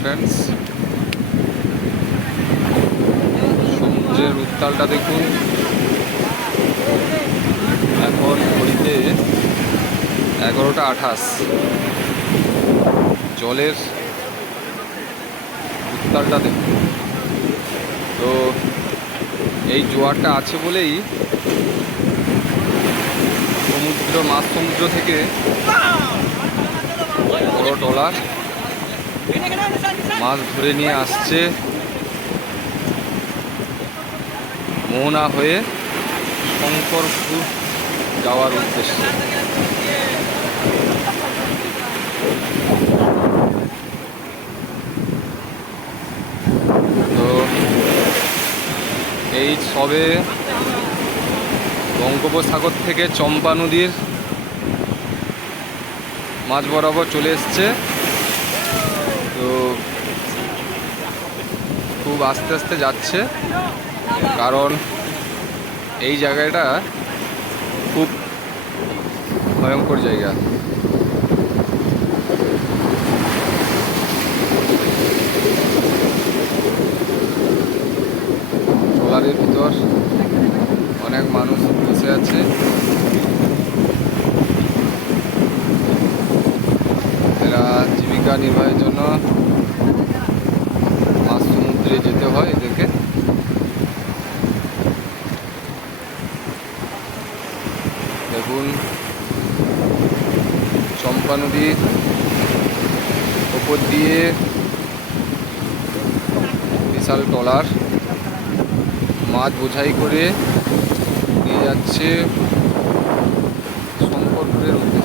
Friends, সমুদ্রের উত্তালটা দেখুন। এখন ঘড়িতে 11:28। জলের উত্তালটা দেখুন। তো এই জোয়ারটা আছে বলেই সমুদ্র থেকে বড় ট্রলার মাছ ধরে নিয়ে আসছে মোহনা হয়ে শঙ্করপুর যাওয়ার উদ্দেশ্যে। তো এই সবে বঙ্গোপসাগর থেকে চম্পা নদীর মাঝ বরাবর চলে এসছে। তো খুব আস্তে আস্তে যাচ্ছে, কারণ এই জায়গাটা খুব ভয়ঙ্কর জায়গা। ট্রলারের ভিতর অনেক মানুষ বসে আছে। এরা জীবিকা নির্বাহের জন্য মাছ সমুদ্রে যেতে হয় এদেরকে। দেখুন, চম্পা নদীর ওপর দিয়ে বিশাল ট্রলার মাছ বোঝাই করে নিয়ে যাচ্ছে শঙ্করপুরের উদ্দেশ্যে।